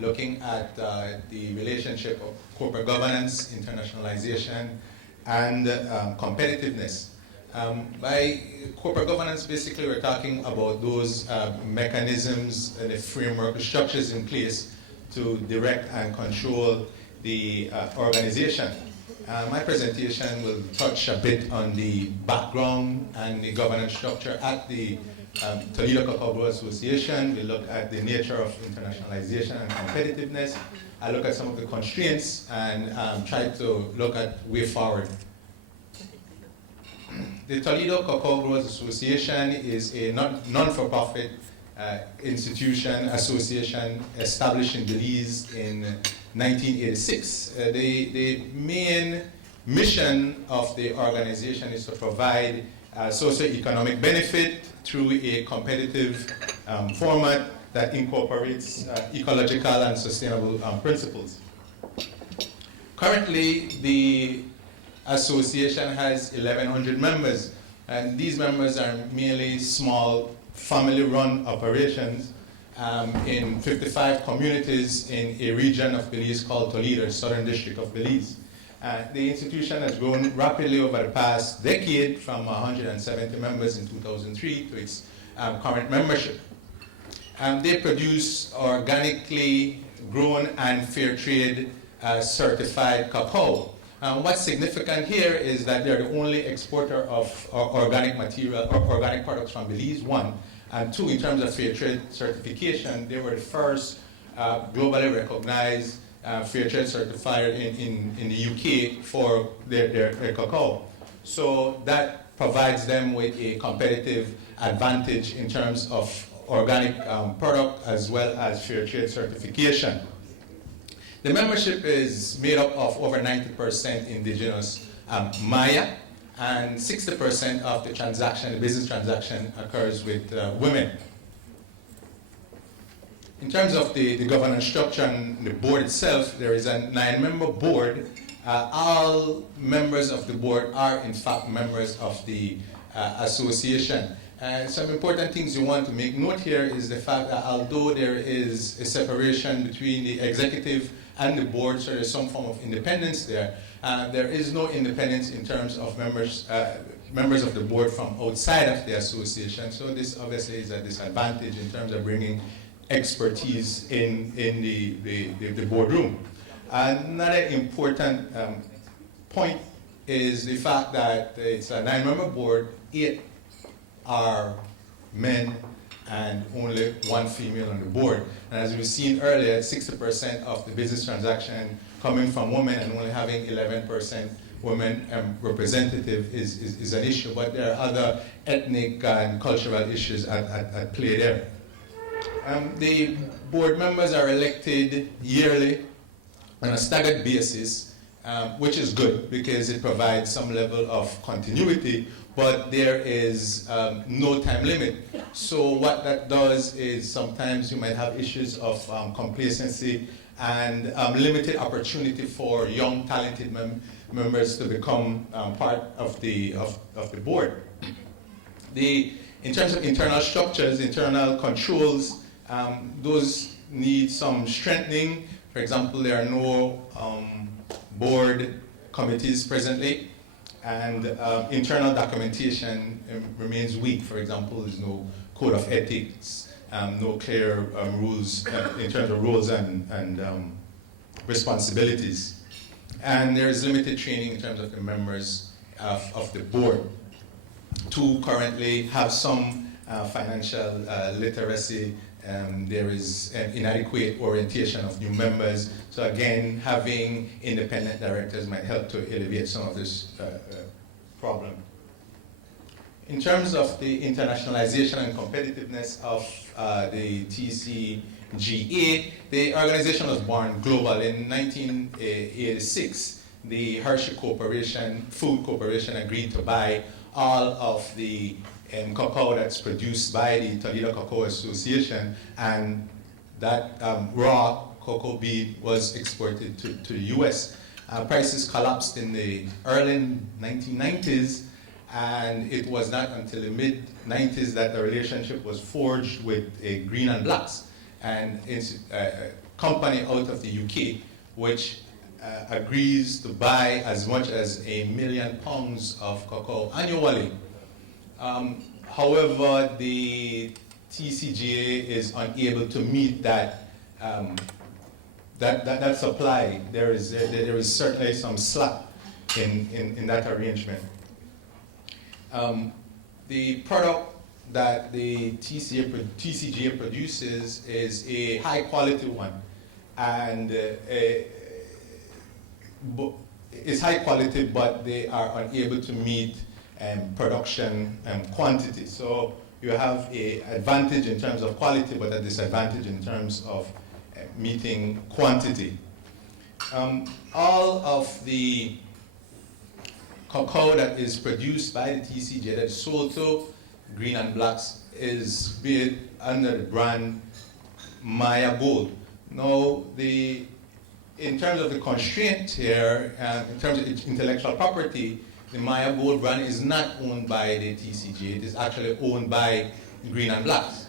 looking at the relationship of corporate governance, internationalization, and competitiveness. By corporate governance, basically we're talking about those mechanisms and the framework, the structures in place to direct and control the organization. My presentation will touch a bit on the background and the governance structure at the Toledo Cacao Growers Association. We look at the nature of internationalization and competitiveness. I look at some of the constraints and try to look at way forward. The Toledo Cacao Growers Association is a non-for-profit institution, association established in Belize in 1986. The main mission of the organization is to provide socio-economic benefit through a competitive format that incorporates ecological and sustainable principles. Currently, the association has 1,100 members, and these members are mainly small family-run operations in 55 communities in a region of Belize called Toledo, Southern District of Belize. The institution has grown rapidly over the past decade from 170 members in 2003 to its current membership. They produce organically grown and fair trade certified cacao. What's significant here is that they're the only exporter of organic material or organic products from Belize, one. And two, in terms of fair trade certification, they were the first globally recognized fair trade certifier in the UK for their cacao. So that provides them with a competitive advantage in terms of organic product as well as fair trade certification. The membership is made up of over 90% indigenous Maya, and 60% of the business transaction occurs with women. In terms of the governance structure and the board itself, there is a 9-member board. All members of the board are in fact members of the association. And some important things you want to make note here is the fact that although there is a separation between the executive and the board, so there's some form of independence there, there is no independence in terms of members of the board from outside of the association. So this obviously is a disadvantage in terms of bringing expertise in the boardroom. Another important point is the fact that it's a 9-member board, 8 are men and only 1 female on the board. And as we've seen earlier, 60% of the business transaction coming from women and only having 11% women representative is an issue, but there are other ethnic and cultural issues at play there. The board members are elected yearly on a staggered basis, which is good because it provides some level of continuity, but there is no time limit. So what that does is sometimes you might have issues of complacency and limited opportunity for young, talented members to become part of the board. In terms of internal structures, internal controls, those need some strengthening. For example, there are no board committees presently, and internal documentation remains weak. For example, there's no code of ethics, no clear rules in terms of roles and responsibilities. And there is limited training in terms of the members of the board. 2 currently have some financial literacy. There is an inadequate orientation of new members. So again, having independent directors might help to alleviate some of this problem. In terms of the internationalization and competitiveness of the TCGA, the organization was born global. In 1986, the Hershey Food Corporation agreed to buy all of the cacao that's produced by the Toledo Cacao Association, and that raw cocoa bean was exported to the US. Prices collapsed in the early 1990s, and it was not until the mid-90s that the relationship was forged with Green and Blacks. And company out of the UK, which agrees to buy as much as £1 million of cocoa annually. However, the TCGA is unable to meet that supply. There is certainly some slack in that arrangement. The product that the TCGA produces is a high quality one, and it's high quality, but they are unable to meet production quantity. So you have an advantage in terms of quality, but a disadvantage in terms of meeting quantity. All of the cocoa that is produced by the TCGA that is sold to Green and Blacks is made under the brand Maya Gold. Now, in terms of the constraint here, in terms of intellectual property, the Maya Gold brand is not owned by the TCGA. It is actually owned by Green and Blacks.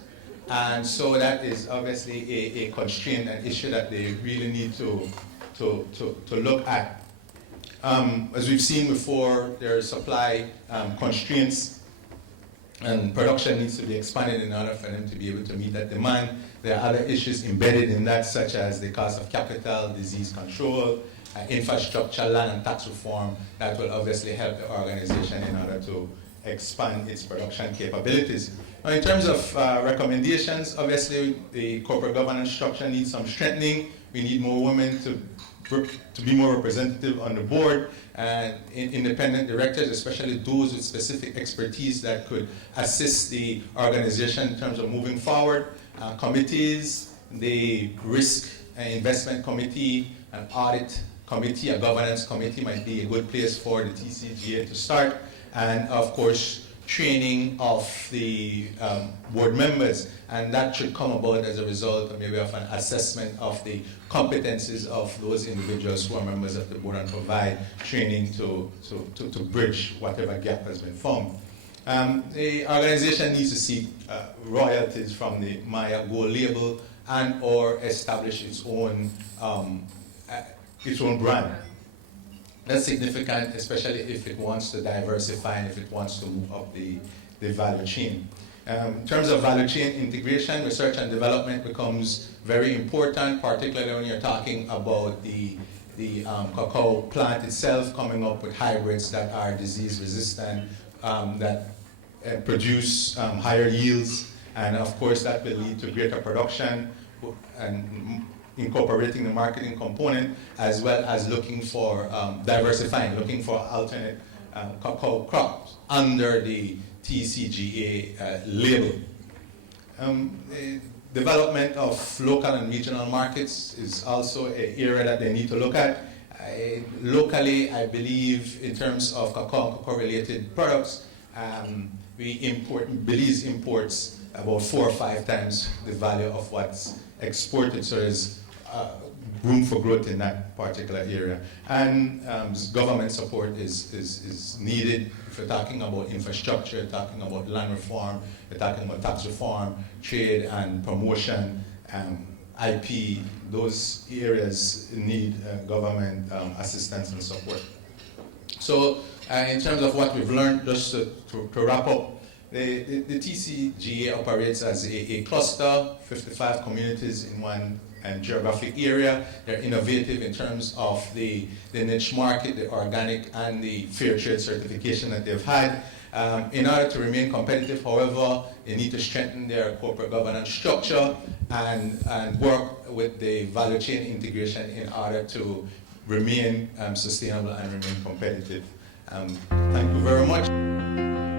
And so that is obviously a constraint, an issue that they really need to look at. As we've seen before, there are supply constraints, and production needs to be expanded in order for them to be able to meet that demand. There are other issues embedded in that, such as the cost of capital, disease control, infrastructure, land and tax reform, that will obviously help the organization in order to expand its production capabilities. Now, in terms of recommendations, obviously the corporate governance structure needs some strengthening. We need more women to be more representative on the board, and independent directors, especially those with specific expertise that could assist the organization in terms of moving forward. Committees, the risk and investment committee, an audit committee, a governance committee might be a good place for the TCGA to start. And of course, training of the board members, and that should come about as a result of maybe of an assessment of the competencies of those individuals who are members of the board and provide training to bridge whatever gap has been found. The organization needs to seek royalties from the Maya Gold label and or establish its own brand. That's significant, especially if it wants to diversify and if it wants to move up the value chain. In terms of value chain integration, research and development becomes very important, particularly when you're talking about the cacao plant itself, coming up with hybrids that are disease resistant, that produce higher yields, and of course that will lead to greater production and incorporating the marketing component, as well as looking for diversifying, looking for alternate cacao crops under the TCGA label. Development of local and regional markets is also an area that they need to look at. Locally, I believe in terms of cacao and cacao-related products, Belize imports about 4 or 5 times the value of what's exported, so there's room for growth in that particular area. And government support is needed. If you're talking about infrastructure, you're talking about land reform, you're talking about tax reform, trade and promotion, IP, those areas need government assistance and support. So in terms of what we've learned, just to wrap up, the TCGA operates as a cluster, 55 communities in one geographic area. They're innovative in terms of the niche market, the organic and the fair trade certification that they've had. In order to remain competitive, however, they need to strengthen their corporate governance structure and work with the value chain integration in order to remain sustainable and remain competitive. Thank you very much.